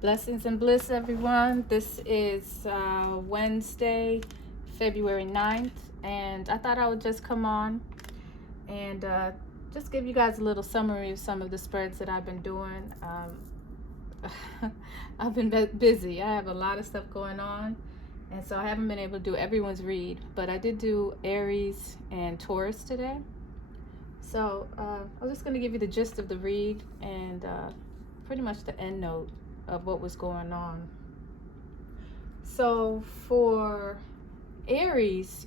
Blessings and bliss, everyone. This is Wednesday, February 9th, and I thought I would just come on and just give you guys a little summary of some of the spreads that I've been doing. I've been busy. I have a lot of stuff going on, and so I haven't been able to do everyone's read, but I did do Aries and Taurus today. So I'm just going to give you the gist of the read and pretty much the end note of what was going on. So for Aries,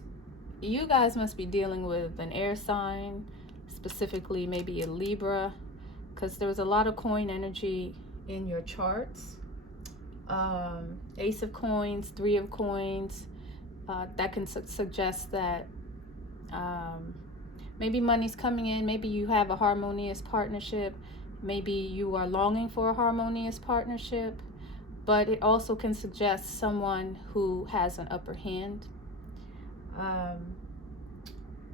you guys must be dealing with an air sign, specifically maybe a Libra, because there was a lot of coin energy in your charts. Ace of coins, three of coins, that can suggest that maybe money's coming in, maybe you have a harmonious partnership, maybe you are longing for a harmonious partnership, but it also can suggest someone who has an upper hand.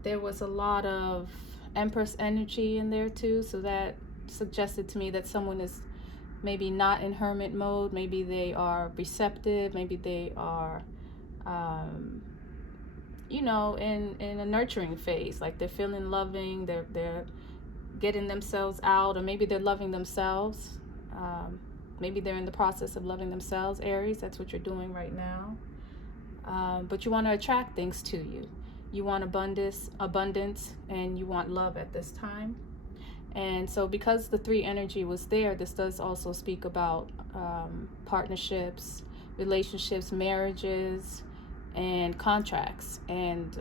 There was a lot of Empress energy in there too, so that suggested to me that someone is maybe not in hermit mode, maybe they are receptive, maybe they are in a nurturing phase, like they're feeling loving, they're getting themselves out, or maybe they're loving themselves. Maybe they're in the process of loving themselves. Aries, that's what you're doing right now. But you want to attract things to you. You want abundance, and you want love at this time. And so because the three energy was there, this does also speak about partnerships, relationships, marriages, and contracts. And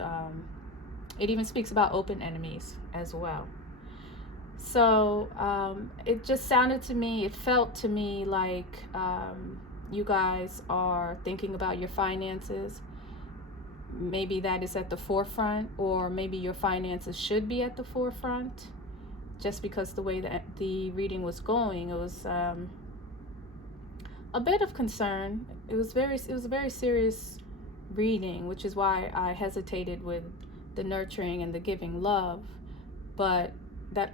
it even speaks about open enemies as well. So it just sounded to me, it felt to me like you guys are thinking about your finances. Maybe that is at the forefront, or maybe your finances should be at the forefront. Just because the way that the reading was going, it was a bit of concern. It was a very serious reading, which is why I hesitated with the nurturing and the giving love. But that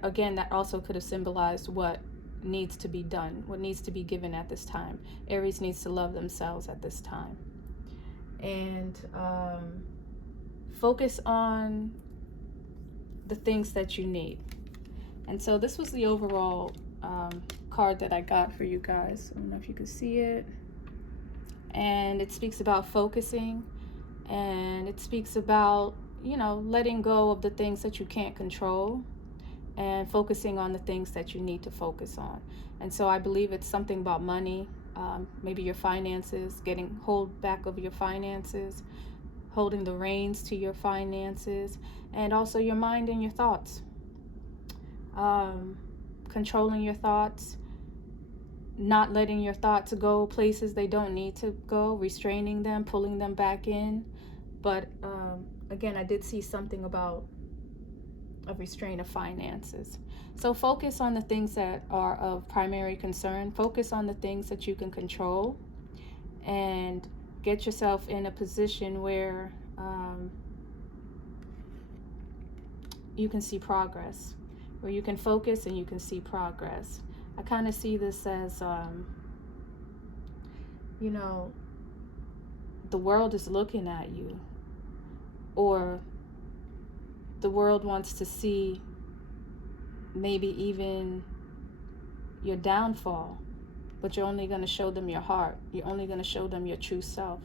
also could have symbolized what needs to be done, what needs to be given at this time. Aries needs to love themselves at this time, and focus on the things that you need. And so this was the overall card that I got for you guys. I don't know if you can see it. And it speaks about focusing, and it speaks about, letting go of the things that you can't control and focusing on the things that you need to focus on. And so I believe it's something about money, maybe your finances, getting hold back of your finances, holding the reins to your finances, and also your mind and your thoughts. Controlling your thoughts, not letting your thoughts go places they don't need to go, restraining them, pulling them back in. But again, I did see something about a restraint of finances. So focus on the things that are of primary concern. Focus on the things that you can control, and get yourself in a position where you can see progress, where you can focus and you can see progress. I kind of see this as, the world is looking at you, or the world wants to see maybe even your downfall, but you're only going to show them your heart. You're only going to show them your true self.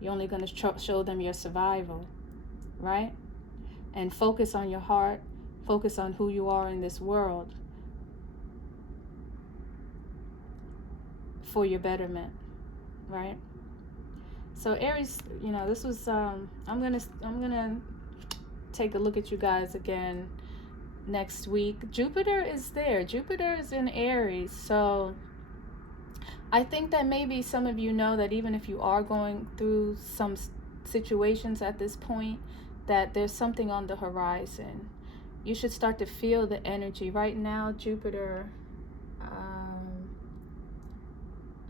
You're only going to show them your survival, right? And focus on your heart. Focus on who you are in this world for your betterment, right? So Aries, this was I'm gonna take a look at you guys again next week. Jupiter is there. Jupiter is in Aries. So I think that maybe some of you know that even if you are going through some situations at this point, that there's something on the horizon. You should start to feel the energy. Right now, Jupiter,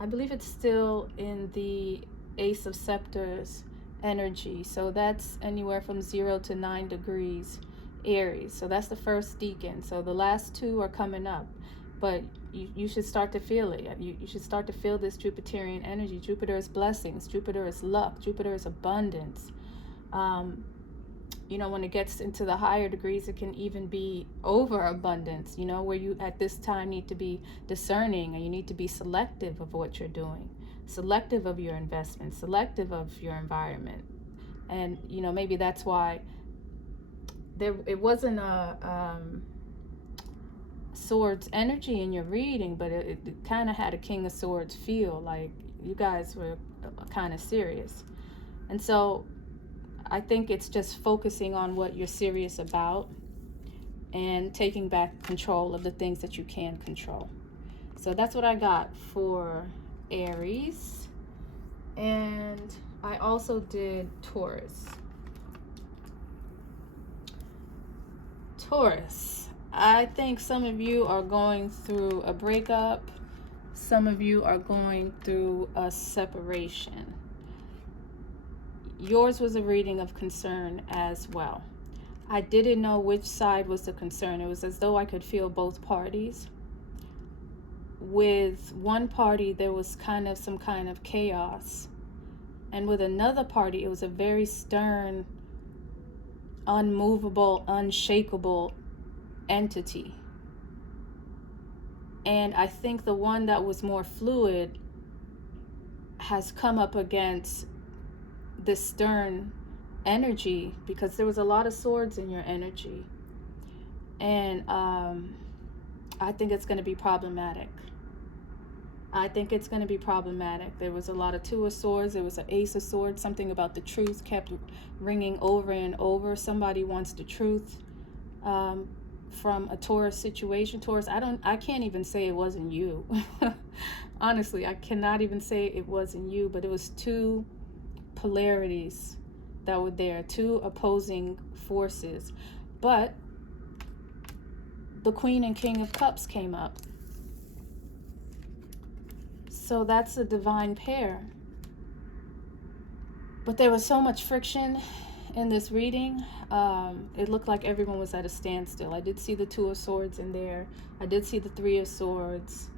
I believe it's still in the Ace of Scepters energy. So that's anywhere from 0 to 9 degrees Aries. So that's the first decan. So the last two are coming up. But you should start to feel it. You should start to feel this Jupiterian energy. Jupiter is blessings. Jupiter is luck. Jupiter is abundance. When it gets into the higher degrees, it can even be overabundance, where you at this time need to be discerning, and you need to be selective of what you're doing, selective of your investments, selective of your environment. And, maybe that's why it wasn't a swords energy in your reading, but it kind of had a King of Swords feel, like you guys were kind of serious. And so I think it's just focusing on what you're serious about and taking back control of the things that you can control. So that's what I got for Aries. And I also did Taurus. Taurus, I think some of you are going through a breakup. Some of you are going through a separation. Yours was a reading of concern as well. I didn't know which side was the concern. It was as though I could feel both parties. With one party, there was some kind of chaos. And with another party, it was a very stern, unmovable, unshakable entity. And I think the one that was more fluid has come up against this stern energy, because there was a lot of swords in your energy. And I think it's going to be problematic. There was a lot of Two of Swords. There was an Ace of Swords. Something about the truth kept ringing over and over. Somebody wants the truth from a Taurus situation. Taurus, I can't even say it wasn't you. Honestly, I cannot even say it wasn't you, but it was two polarities that were there, two opposing forces. But the Queen and King of Cups came up. So that's a divine pair. But there was so much friction in this reading. It looked like everyone was at a standstill. I did see the Two of Swords in there. I did see the Three of Swords.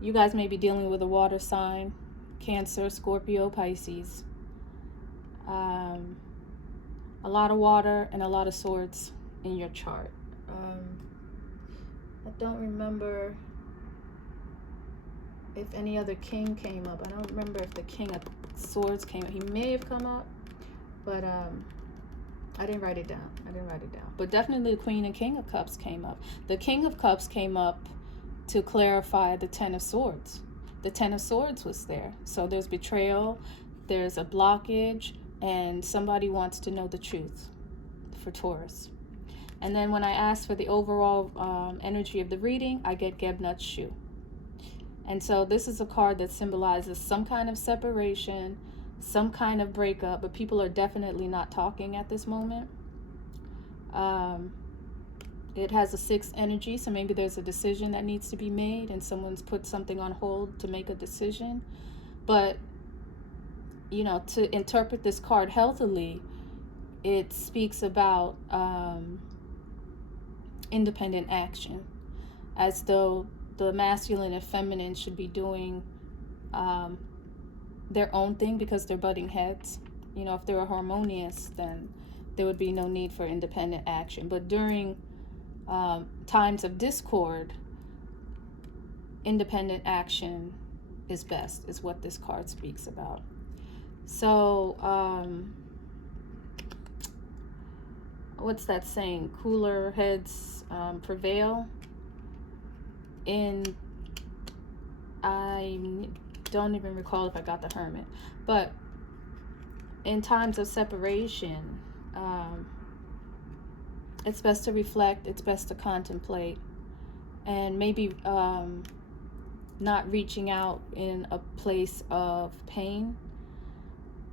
You guys may be dealing with a water sign. Cancer, Scorpio, Pisces. A lot of water and a lot of swords in your chart. I don't remember if any other king came up. I don't remember if the King of Swords came up. He may have come up, but I didn't write it down. But definitely the Queen and King of Cups came up. The King of Cups came up to clarify the Ten of Swords. The Ten of Swords was there. So there's betrayal, there's a blockage, and somebody wants to know the truth for Taurus. And then when I ask for the overall energy of the reading, I get Gebnut's shoe. And so this is a card that symbolizes some kind of separation, some kind of breakup, but people are definitely not talking at this moment. It has a 6 energy, so maybe there's a decision that needs to be made and someone's put something on hold to make a decision. But, to interpret this card healthily, it speaks about independent action, as though the masculine and feminine should be doing their own thing because they're butting heads. If they were harmonious, then there would be no need for independent action. But during times of discord, independent action is best, is what this card speaks about. So, what's that saying? Cooler heads prevail. I don't even recall if I got the Hermit, but in times of separation, it's best to reflect, it's best to contemplate, and maybe not reaching out in a place of pain,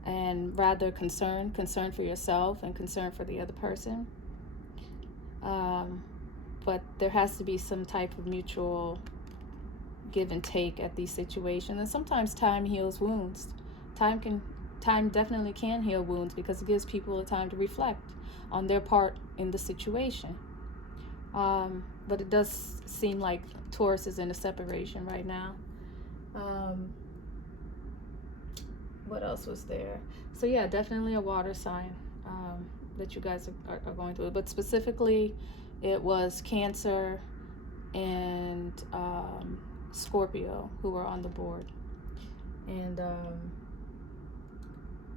and rather concern for yourself and concern for the other person. But there has to be some type of mutual give and take at these situations. And sometimes time heals wounds. Time definitely can heal wounds because it gives people a time to reflect on their part in the situation. But it does seem like Taurus is in a separation right now. What else was there? So yeah, definitely a water sign that you guys are going through. But specifically, it was Cancer and Scorpio who were on the board. And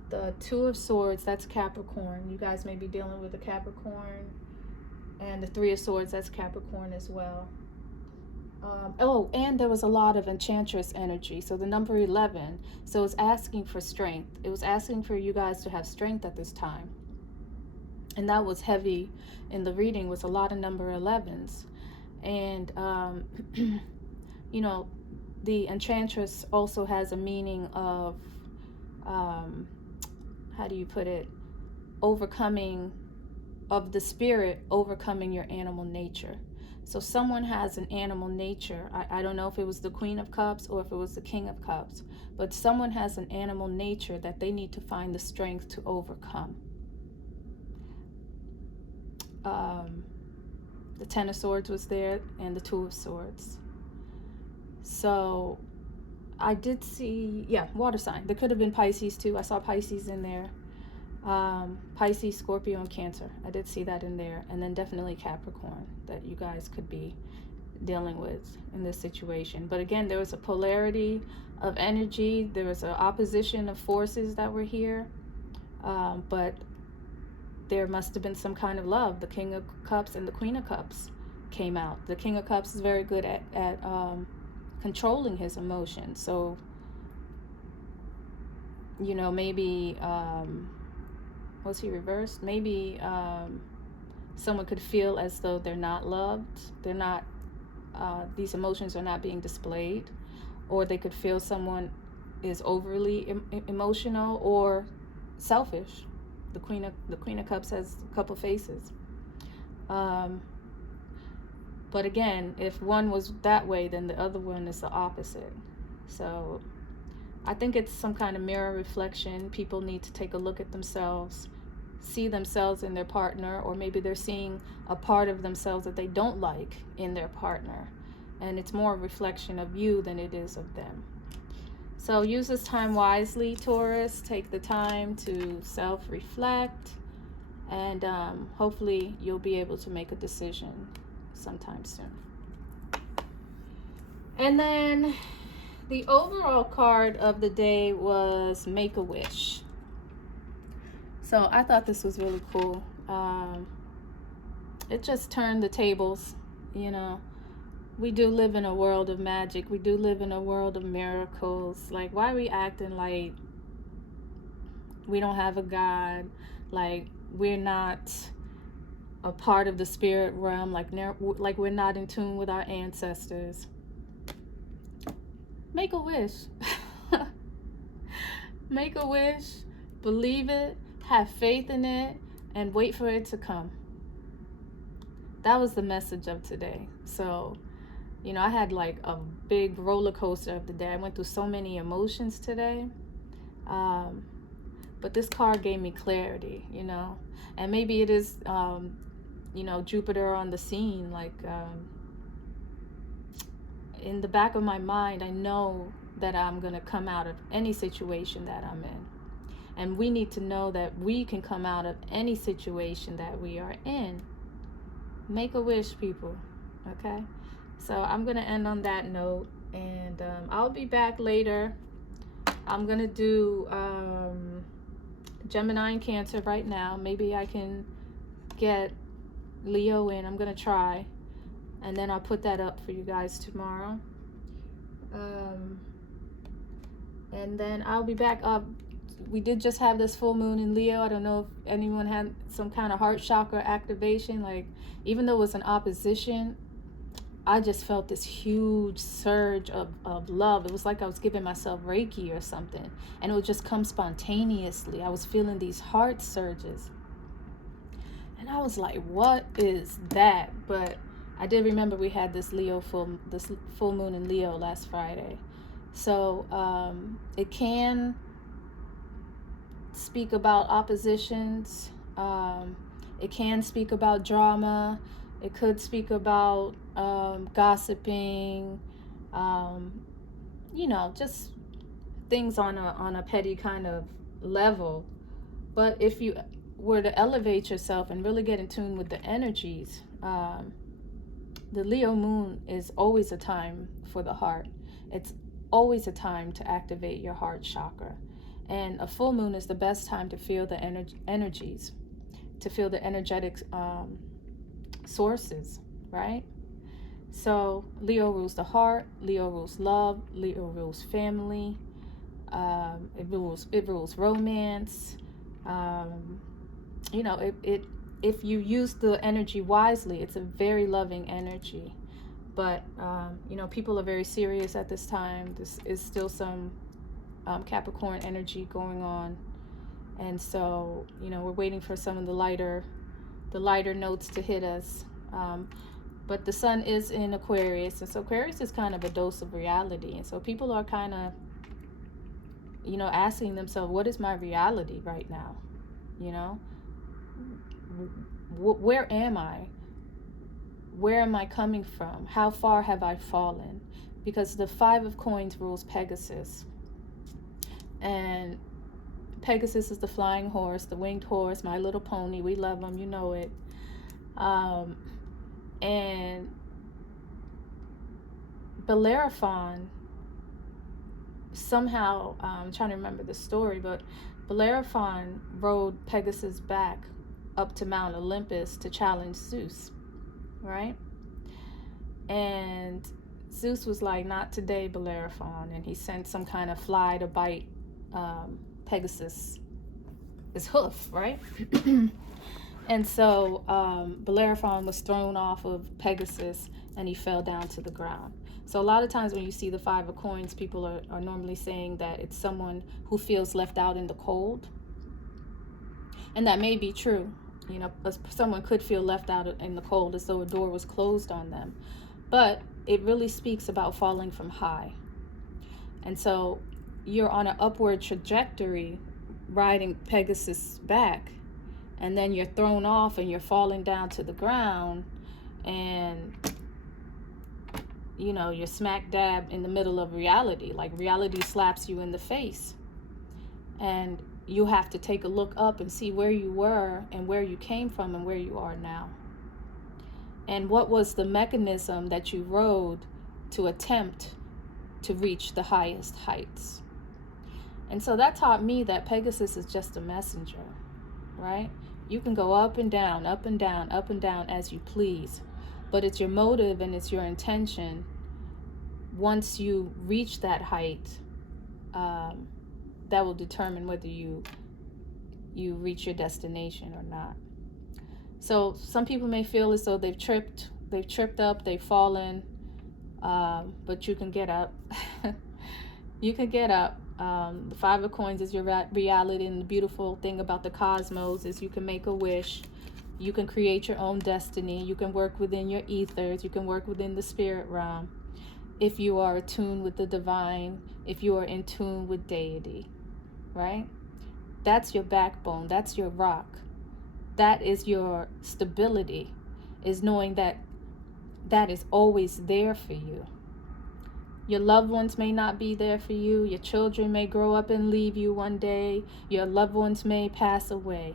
the Two of Swords, that's Capricorn. You guys may be dealing with a Capricorn. And the Three of Swords, that's Capricorn as well. And there was a lot of Enchantress energy. So the number 11. So it's asking for strength. It was asking for you guys to have strength at this time. And that was heavy in the reading, was a lot of number 11s. And, you know, the Enchantress also has a meaning of, how do you put it? Overcoming, of the spirit, overcoming your animal nature. So someone has an animal nature. I don't know if it was the Queen of Cups or if it was the King of Cups, but someone has an animal nature that they need to find the strength to overcome. The Ten of Swords was there and the Two of Swords. So I did see, yeah, water sign. There could have been Pisces too. I saw Pisces in there. Pisces, Scorpio, and Cancer. I did see that in there. And then definitely Capricorn that you guys could be dealing with in this situation. But again, there was a polarity of energy. There was an opposition of forces that were here. But there must have been some kind of love. The King of Cups and the Queen of Cups came out. The King of Cups is very good at controlling his emotions. So, you know, maybe... was he reversed? Maybe someone could feel as though they're not loved. They're not, these emotions are not being displayed. Or they could feel someone is overly emotional or selfish. The Queen of Cups has a couple faces. But again, if one was that way, then the other one is the opposite. So I think it's some kind of mirror reflection. People need to take a look at themselves, see themselves in their partner, or maybe they're seeing a part of themselves that they don't like in their partner. And it's more a reflection of you than it is of them. So use this time wisely, Taurus. Take the time to self-reflect, and hopefully you'll be able to make a decision sometime soon. And then the overall card of the day was Make-A-Wish. So I thought this was really cool. It just turned the tables, you know. We do live in a world of magic. We do live in a world of miracles. Like, why are we acting like we don't have a God? Like, we're not a part of the spirit realm. Like we're not in tune with our ancestors. Make a wish. Make a wish. Believe it. Have faith in it. And wait for it to come. That was the message of today. So, you know, I had like a big roller coaster of the day. I went through so many emotions today. But this card gave me clarity, you know. And maybe it is, you know, Jupiter on the scene. Like, in the back of my mind, I know that I'm going to come out of any situation that I'm in. And we need to know that we can come out of any situation that we are in. Make a wish, people. Okay? So I'm going to end on that note. And I'll be back later. I'm going to do Gemini and Cancer right now. Maybe I can get Leo in. I'm going to try. And then I'll put that up for you guys tomorrow. And then I'll be back up. We did just have this full moon in Leo. I don't know if anyone had some kind of heart chakra activation. Like, even though it was an opposition, I just felt this huge surge of love. It was like I was giving myself Reiki or something. And it would just come spontaneously. I was feeling these heart surges. And I was like, what is that? But I did remember we had this full moon in Leo last Friday. So it can speak about oppositions. It can speak about drama. It could speak about gossiping, um, just things on a petty kind of level. But if you were to elevate yourself and really get in tune with the energies, the Leo moon is always a time for the heart. It's always a time to activate your heart chakra. And a full moon is the best time to feel the energies, to feel the energetic sources, right? So Leo rules the heart, Leo rules love, Leo rules family, it rules romance. If you use the energy wisely, it's a very loving energy. But people are very serious at this time. This is still some Capricorn energy going on, and so we're waiting for some of the lighter notes to hit us. But the sun is in Aquarius, and so Aquarius is kind of a dose of reality, and so people are kind of asking themselves, what is my reality right now? Where am I? Where am I coming from? How far have I fallen? Because the 5 of Coins rules Pegasus. And Pegasus is the flying horse, the winged horse, My Little Pony. We love them, you know it. And Bellerophon, somehow, I'm trying to remember the story, but Bellerophon rode Pegasus back up to Mount Olympus to challenge Zeus, right? And Zeus was like, not today, Bellerophon, and he sent some kind of fly to bite Pegasus' hoof, right? And so Bellerophon was thrown off of Pegasus and he fell down to the ground. So a lot of times when you see the 5 of Coins, people are normally saying that it's someone who feels left out in the cold. And that may be true. Someone could feel left out in the cold as though a door was closed on them. But it really speaks about falling from high. And so you're on an upward trajectory riding Pegasus back, and then you're thrown off and you're falling down to the ground, and you're smack dab in the middle of reality. Like reality slaps you in the face, and you have to take a look up and see where you were and where you came from and where you are now. And what was the mechanism that you rode to attempt to reach the highest heights? And so that taught me that Pegasus is just a messenger, right? You can go up and down, up and down, up and down as you please. But it's your motive and it's your intention. Once you reach that height, that will determine whether you reach your destination or not. So some people may feel as though they've tripped up, they've fallen, but you can get up. You can get up. The 5 of Coins is your reality, and the beautiful thing about the cosmos is you can make a wish. You can create your own destiny. You can work within your ethers. You can work within the spirit realm. If you are attuned with the divine, if you are in tune with deity, right? That's your backbone. That's your rock. That is your stability, is knowing that that is always there for you. Your loved ones may not be there for you. Your children may grow up and leave you one day. Your loved ones may pass away.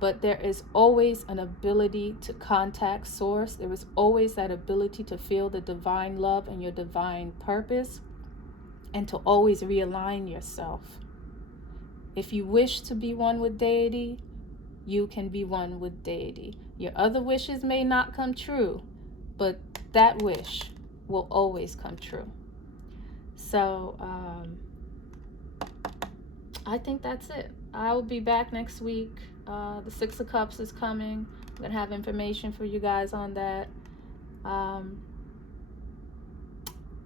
But there is always an ability to contact source. There is always that ability to feel the divine love and your divine purpose, and to always realign yourself. If you wish to be one with deity, you can be one with deity. Your other wishes may not come true, but that wish will always come true. So I think that's it. I will be back next week. The 6 of Cups is coming. I'm going to have information for you guys on that. All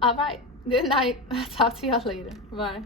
right. Good night. I'll talk to y'all later. Bye.